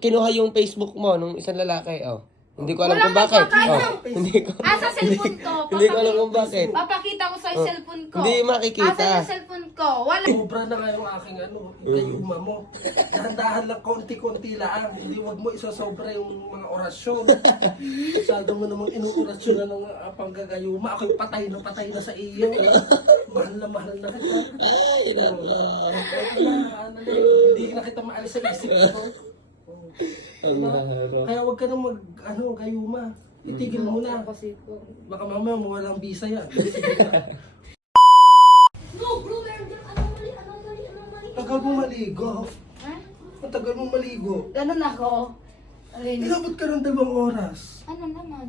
kinuha yung Facebook mo nung isang lalaki, oh. Hindi ko alam kung bakit. Oh. Hindi ko. Sa cellphone ko. Hindi ko alam kung bakit. Papakita ko sa cellphone ko. Hindi makikita. Sa cellphone ko. Wala. Sobra na nga yung aking gayuma mo. Dahan-dahan lang, konti-konti lang. Hindi wag mo isosobra yung mga orasyon. Masyado mo namang inuorasyon na ng panggagayuma. Ako'y patay na sa iyo. Mahal na kita. Ay, nako. Hindi na kita maalis sa isip ko. Ang haro. Kaya wag ka na gayuma. Itigil mo na. Kasi ko. Baka mamaya mawalang visa yan. No, bro, meron dyan. Ano mali? Tagal mo maligo. Ha? Ang tagal mo maligo. Ganun ako. Alin. Inabot ka ng 2 oras. Ano naman?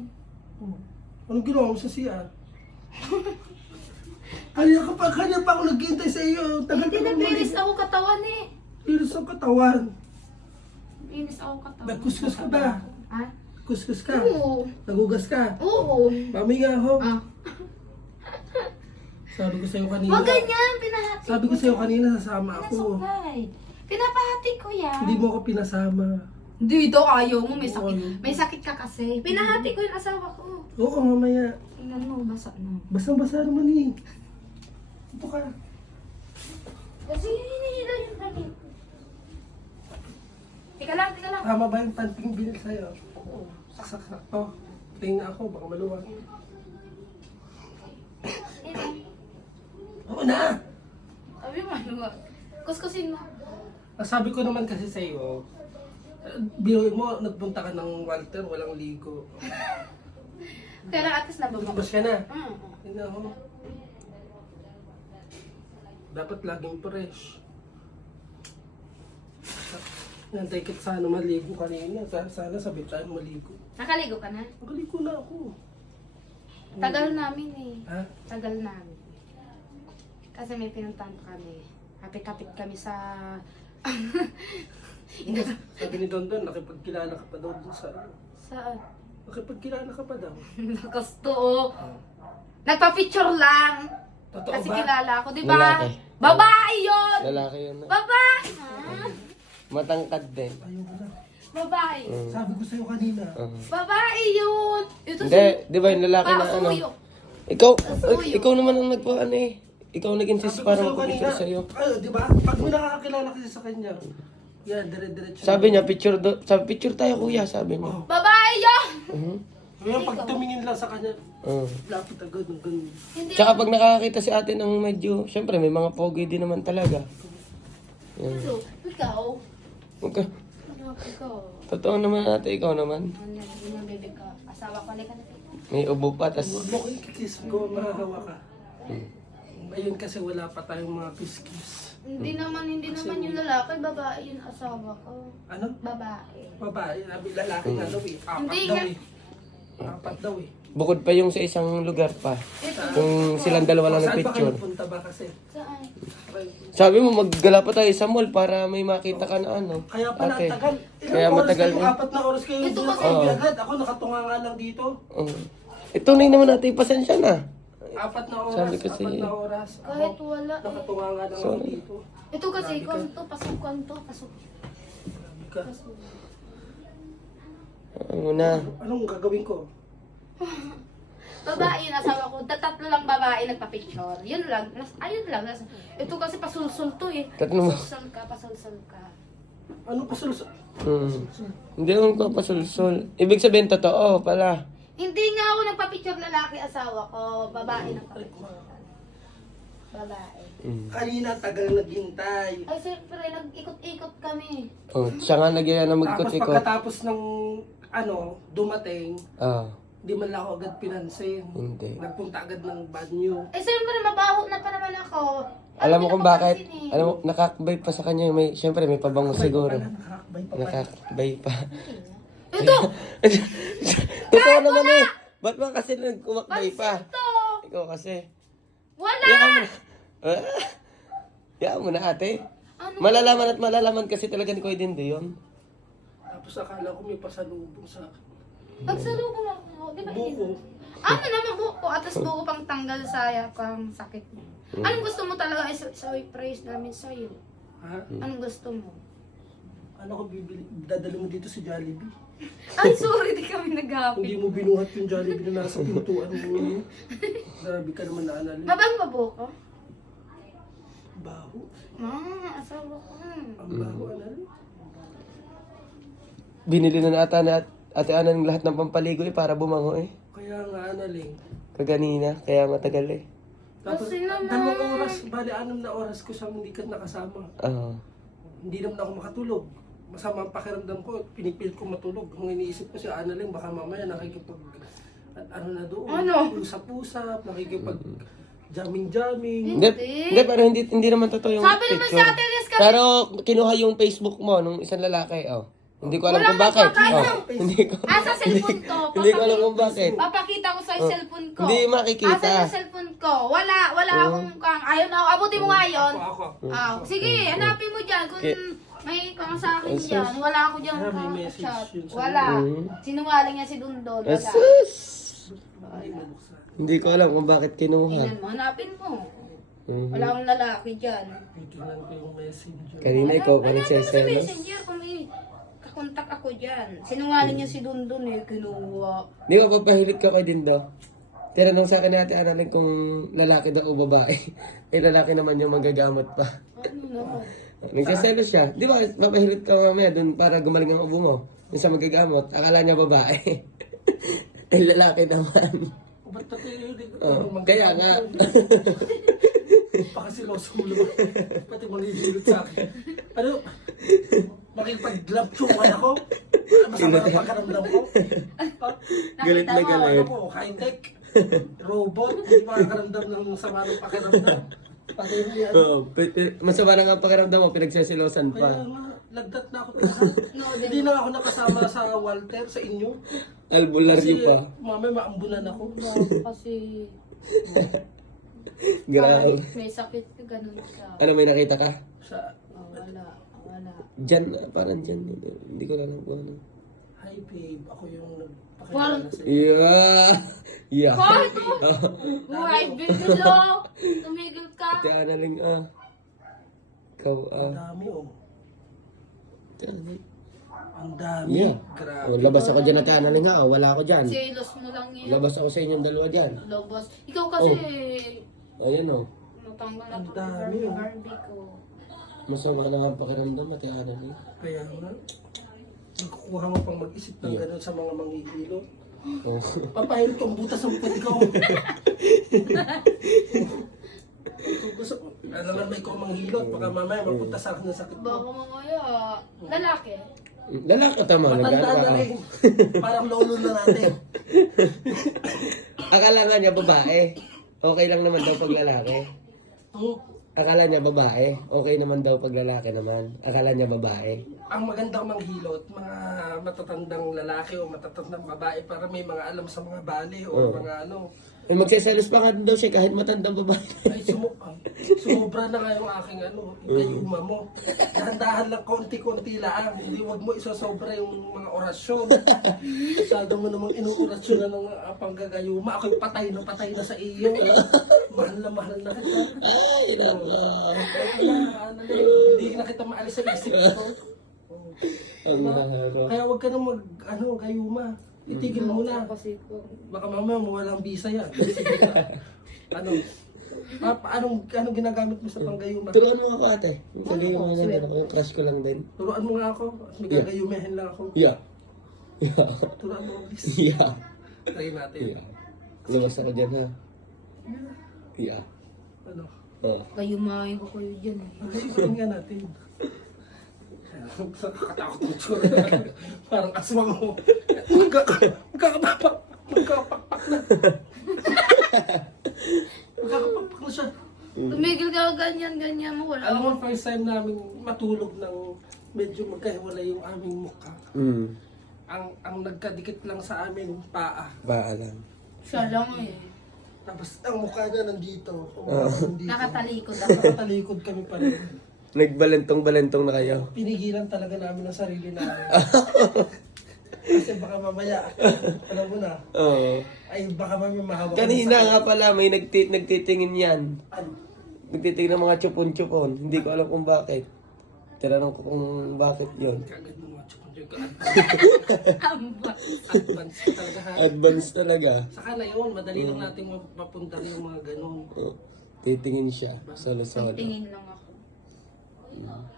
Anong ginawa mo sa CR? Kanya pa ako naghihintay sa iyo. Tagal Hindi ka na mo bilis maligo. ako katawan eh. Bilis ang katawan. Bilis ako katawan. Nagkuskus ka ba? Ha? Kuskus ka? Oo. Nagugas ka? Oo. Mami nga ho. Ah. Sabi ko sa'yo kanina. Wag ganyan, pinahati Sabi ko sa'yo kanina, sasama ako. Pinasuklay. Pinapahati ko yan. Hindi mo ako pinasama. Dito, ayaw mo. May sakit ka kasi. Pinahati ko yung asawa ko. Oo, mamaya. Tingnan mo, basa na. Basang-basa naman eh. Ito ka. Kasi hinihila yung damit. Tika lang. Tama ba yung panting binil sa'yo? Oo. Saksak-sak to. Tingnan ako, baka maluwag. Oo na! Sabi mo, ano? Kuskusin mo. Sabi ko naman kasi sa'yo, biruin mo, nagpunta ka ng Walter, walang ligo. Kaya lang atis na bumaba. Bus ka na. Mm. Tingnan mo. Dapat laging fresh. Nantay kita sana maligo kanina. Sana sabi tayo maligo. Nakaligo ka na? Magaligo na ako. Tagal namin eh. Ha? Tagal namin. Kasi may pinuntahan pa kami. Kapit-kapit kami sa... Sabi ni Don Don, nakipagkilala ka pa daw dun sa ano. Saan? Nakipagkilala ka pa daw. Nakasto. Nagpa-picture lang. Totoo Kasi ba? kilala ako, di ba? Lalaki. Babae yun! Lalaki yun. Babae! Ha? Matangkad din. Ayoko na. Babae. Sabi ko sa'yo kanina. Babae yun! Ito Hindi, di ba yung lalaki na ano? Pasuyo. Ikaw naman ang nagpa-ano eh. Ikaw nag-insist Sabi ko para sa'yo magpapicture sa'yo. di ba? Pag may nakakakilala kasi sa kanya, yan, dire-diretso. Sabi niya, sabi, picture tayo kuya, sabi niya. Babae yun! Mhm. Ngayon, pag tumingin lang sa kanya, Oo. lapit agad ng ganun. Hindi Tsaka pag nakakita si ate ng medyo, syempre may mga pogi din naman talaga. Yan. ako. Ikaw? Okay. Ano ikaw? Totoo naman ate, ikaw naman. Ano yung bebe ka? Asawa ko, halika na. May ubo pa, tas... Huwag mo ko ikikiss ko, mahahawa ka. Ayun kasi wala pa tayong mga kiss-kiss. Hindi naman yung lalaki, babae yung asawa ko. Ano? Babae. Babae, lalaki nga daw eh. Apat Hindi daw nga. eh. Apat daw eh. Bukod pa yung sa isang lugar pa. Ito. Kung silang dalawa lang Saan ba kayo nag-picture. punta ba kasi? Saan? Sabi mo, maggala pa tayo sa mall para may makita ka na ano. Kaya pala Ate. ang tagal. Kaya Ilang oras matagal kayo? na. 4 na oras kayo. Ito Ito kasi- kasi. Agad. Ako nakatunga nga lang dito. Ito na naman natin, pasensya na. 4 na oras. Sabi kasi- 4 na oras. Kahit wala. Nakatunga nga lang ako Sorry. dito. Ito kasi, kanto, pasok. Sabi ka. Ano na. Anong gagawin ko? Babae yung asawa ko. Tatlo lang babae nagpa-picture. Yun lang. Ayun lang. Ito kasi pasulsul to eh. Tatlo mo. Pasulsul ka. Ano pa sulso? Hindi ako nagpapasulsul. Ibig sabihin, totoo pala. Hindi nga ako nagpa-picture lalaki asawa ko. Babae nagpa-picture. Babae. Kanina tagal naghintay. Ay, siyempre, nag-ikot-ikot kami. Siya nga nagyaya na Tapos magkot-ikot. pagkatapos ng dumating, Ah, di man lang ako agad pinansin. hindi. Nagpunta agad ng banyo. Eh, siyempre, mabaho na pa naman ako. Alam mo kung bakit? Pinapapansin eh. Alam mo, nakakbay pa sa kanya. May, syempre, may pabango siguro. Pala, nakakabay pa pala. Nakakbay pa. Ito! Totoo naman eh. Ba't ba kasi nagkumakbay pa? Ito! Ikaw kasi. Wala! Yaan mo na. Yaan mo na ate. Ano? Malalaman at malalaman kasi talaga ni Kuya Dindo yun. Tapos akala ko may pasalubong sa akin. Pagsalubong ako, di ba? Buko. Ano naman buko? Atas buko pang tanggal sa kang sakit mo. Anong gusto mo talaga isa praise namin sa'yo? Ha? Anong gusto mo? Ano ko bibili? Dadali mo dito sa Jollibee. Ay, sorry, di kami nag-happy. Hindi mo binuhat yung Jollibee na nasa pintuan mo. Grabe ka naman na analin. Mabang ba ko? Baho. Asawa ko. Ang baho analin. Binili na ata na Ate Ana ng lahat ng pampaligo para bumango eh. Kaya nga analin. Kaganina, kaya matagal eh. Tapos, Kasi naman. 2 oras, bali 6 na oras ko siyang hindi ka nakasama. Oo. Hindi naman ako makatulog. Masama ang pakiramdam ko, pinipilit ko matulog. Kung iniisip ko si Annalyn, baka mamaya nakikipag, ano na doon, Ano? usap-usap, nakikipag jamming-jamming. Hindi, pero hindi naman totoo yung Sabi naman picture. sa Ate Liz kasi- Pero kinuha yung Facebook mo nung isang lalaki, oh. Hindi ko alam Wala kung bakit. magpapakita. Oh, hindi ko. Sa cellphone ko. Hindi ko alam kung bakit. Papakita ko sa cellphone ko. Hindi makikita. Sa cellphone ko. Wala akong kang. Ayaw na ako. Abutin mo nga yun. Ako. Sige, hanapin mo dyan. Kung may kang sa akin Asus. dyan. Wala ako dyan May message chat. yun sa- Wala. Mm. Sinungaling niya si Dundon. Wala. Asus! Ay, nabuksan. Hindi ko alam kung bakit kinuha. Tingnan mo. Hanapin mo. Mhm. Wala akong lalaki dyan. Tingnan ko yung messenger. Kanina ikaw pa Hanapin mo sa nagsiselos. messenger kung may kakontak ako dyan. Sinungaling niya si Dundon eh. Kinuha. Di ba papahilit ka kay Dindo? Tinanong sa akin ni Ate Ana kung lalaki daw o babae. Eh lalaki naman yung magagamot pa. Ano naman? Nagsiselos siya. Di ba papahilit ka mamaya dun para gumaling ang ubo mo? Yung sa magagamot. Akala niya babae. Eh lalaki naman. Ba't pati hindi ko Kaya nga. Pakasiloso mo naman. Pati manghihilot sa akin. Ano? Makipag-glapchuan ako? Masama ang pagkaramdam ko? Galit na Nakita mo, galit. Ano po? High-tech? Robot? Hindi makakaramdam ng sama ng pakiramdam. Pati hindi ano. Oo, masama na nga ang pakiramdam mo, pinagsisilosan Kaya pa. nga, lagdat na ako talaga. Hindi na ako nakasama sa Walter, sa inyo. Albularyo Kasi pa. mamaya maambunan ako. Kasi Grabe. kahit may sakit ka, ganun ka. Ano, may nakita ka? Sa, Wala. Diyan, parang diyan. Hindi ko alam kung ano. hi babe, ako yung nagpakilala sa iyo. Yeah! Yeah. Kahit mo! Buhay, biglo! Tumigil ka! Ate Ana lang, Ikaw, Ang dami oh. Ate Ana. Ang dami. Yeah. Grabe. Oh, labas ako dyan, Ate Ana lang, Wala ako dyan. Selos mo lang yun. Labas ako sa inyong dalawa dyan. Lobos. Ikaw kasi, Ayan o. natanggal na Ang ito dami, yung oh. Barbie ko. Masama na ang pakiramdam, Ate Ana lang. Kaya nga. Kukuha mo pang mag-isip ng Yeah. gano'n sa mga manghihilo. Oh. Papahilot ko ang butas ng puwet ko. Kung gusto, alam naman may ko manghilot, baka mamaya mapunta sa akin ng sakit Baka mo. mamaya, lalaki. Lalaki tama, Matanda na nag-ano rin. Parang lolo na natin. Akala nga niya babae. Okay lang naman daw pag lalaki. Akala niya babae. Okay naman daw pag lalaki naman. Akala niya babae. Ang magandang manghilot, mga matatandang lalaki o matatandang babae para may mga alam sa mga bali o mga ano. Eh, magsiselos pa nga daw siya kahit matandang babae. Ay, sumobra na nga yung aking ano, gayuma mo. Dahan-dahan lang, konti-konti lang. Hindi wag mo isosobra yung mga orasyon. Masyado mo namang inuorasyon na ng panggagayuma. Ako'y patay na sa iyo. Mahal na kita. Ay, nako. Hindi na kita maalis sa isip ko. Ang mahalo. Kaya wag ka nang gayuma. Itigil mo na. Kasi ko. Baka mamaya mawalang visa yan. Anong ginagamit mo sa panggayuma? Turuan mo ako ate. Sabihin mo nga ako, yung crush ko lang din. Turuan mo nga ako. May gagayumehin lang ako. Yeah. Yeah. Turuan mo, please. Yeah. Try natin. Yeah. Lumas ako dyan ha. Yeah. Ano? Oh. Kayumahin ko kayo dyan eh. Gayumahin nga natin. Kakatakot mo tsura. Parang aswang mo. Magkakapakpak na. Magkakapakpak na siya. Tumigil ka ganyan mo. Wala Alam mo, akong first time namin matulog ng medyo magkahiwalay yung aming mukha. Ang nagkadikit lang sa amin, paa. Paalam. siya lang eh. Tapos ang mukha niya nandito. Nakatalikod ako. Nakatalikod kami pa rin. Nagbalentong-balentong na kayo. Pinigilan talaga namin ang sarili namin. Kasi baka mamaya, alam mo na, Oo. ay baka mamaya mahawak. Kanina nga pala may nagtitingin yan. Ano? Nagtitingin ng mga chupon-chupon. Hindi ko alam kung bakit. Tinanong ko kung bakit yun. Kagad ng mga chukunjoy ko. Amba. Advance ka talaga ha. Advance talaga. Saka na yun, madali lang natin mapapundar yung mga ganun. Oh, titingin siya. Solo-solo. Tingin lang ako.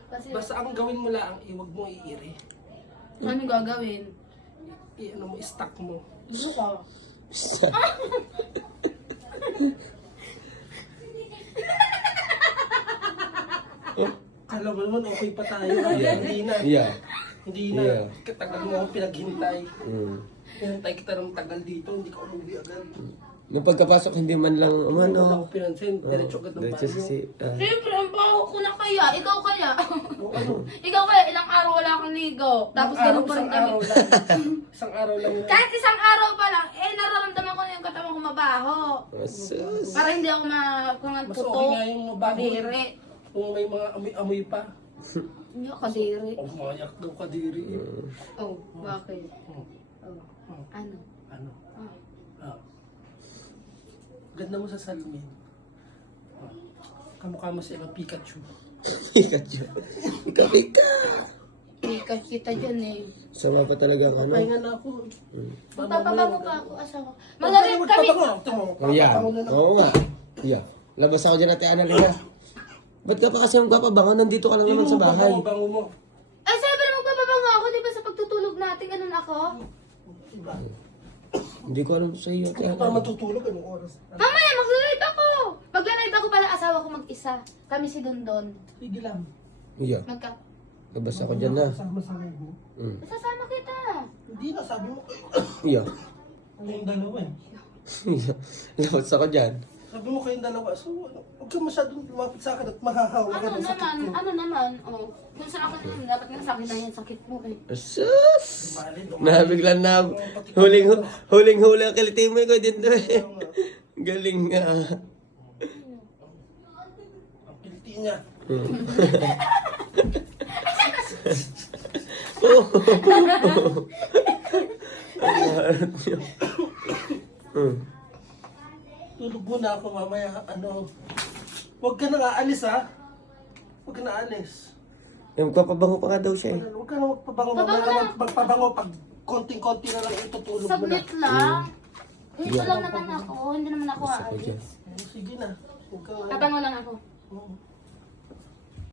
Kasi, Basta ang gawin mo lang, iwag mo iiri. anong gagawin? Ano mo, stock mo. Buka. Kala mo naman, okay pa tayo. Ay, hindi na. Yeah. Hindi na. Yeah. Katagal mo ako pinaghintay. Mm. Hinintay kita ng tagal dito, hindi ka umuwi agad. Nung pagkapasok, hindi man lang, Wala ano. ako pinansin, diretso agad ng Diretso banyo. si, Siyempre, ang baho ko na kaya. Ikaw kaya. O, ano? Ikaw kaya, ilang araw wala kang ligo. Tapos ganun pa rin Isang kami. araw lang. Isang araw lang yun. Kahit isang araw pa lang, nararamdaman ko na yung katawan ko mabaho. sus. Para hindi ako makungan Mas puto. okay nga yung mabaho. Kadiri. Kung may mga amoy-amoy pa. Hindi ako kadiri. Oh, mayak daw kadiri. Oh, bakit? Oh, Oh, ano? ano? Oh. Ah. Ganda mo sa salamin. Oh. Kamukha mo si Pikachu. Pikachu. Pika-pika. Ikaw kita dyan eh. Sama pa talaga ang ano. Pahinga na ako. Magpapabango pa ako asawa. Malamig kami. Oh, yan. Oo nga. Yeah. Labas ako dyan, Ate Annalena. Ba't ka pa kasi magpapabango? Nandito ka lang naman sa bahay. Bango mo. Ay, sabi na magpapabango ako, di ba sa pagtutulog natin, ganun ako? Diba? Hindi ko alam sa iyo, Ate Para Annalena. matutulog, anong oras? Mamaya, mag-live ako. Mag-live ako pala asawa ko mag-isa. Kami si Dondon. Sige lang. Yeah. Labas ako dyan na. Kasama sa mo. Mm. Sasama kita. Hindi na, sabi mo kayo. Yeah. Kayong dalawa eh. Yeah. Labas ako dyan. Sabi mo kayong dalawa. So, huwag ka masyadong lumapit sa akin at mahahawa ka ng sakit ko. Ano naman, oh. Kung sa akin naman, dapat nga sa akin na yan, sakit mo eh. Sus! Bali, Nabiglan na. Huling-huli ang kiliti mo ko din doon eh. Galing nga. ang pilti niya. Tulog muna ako mamaya. Ano, huwag ka na aalis ha. Huwag ka na aalis. Yung papabango pa nga daw siya eh. Huwag ka na magpabango. Mamaya ka na magpabango pag konting-konti na lang itutulog mo na. Saglit lang. Dito lang naman ako, hindi naman ako Labas ako dyan. aalis. Sige na. Huwag ka na. Tabango lang ako. Oo.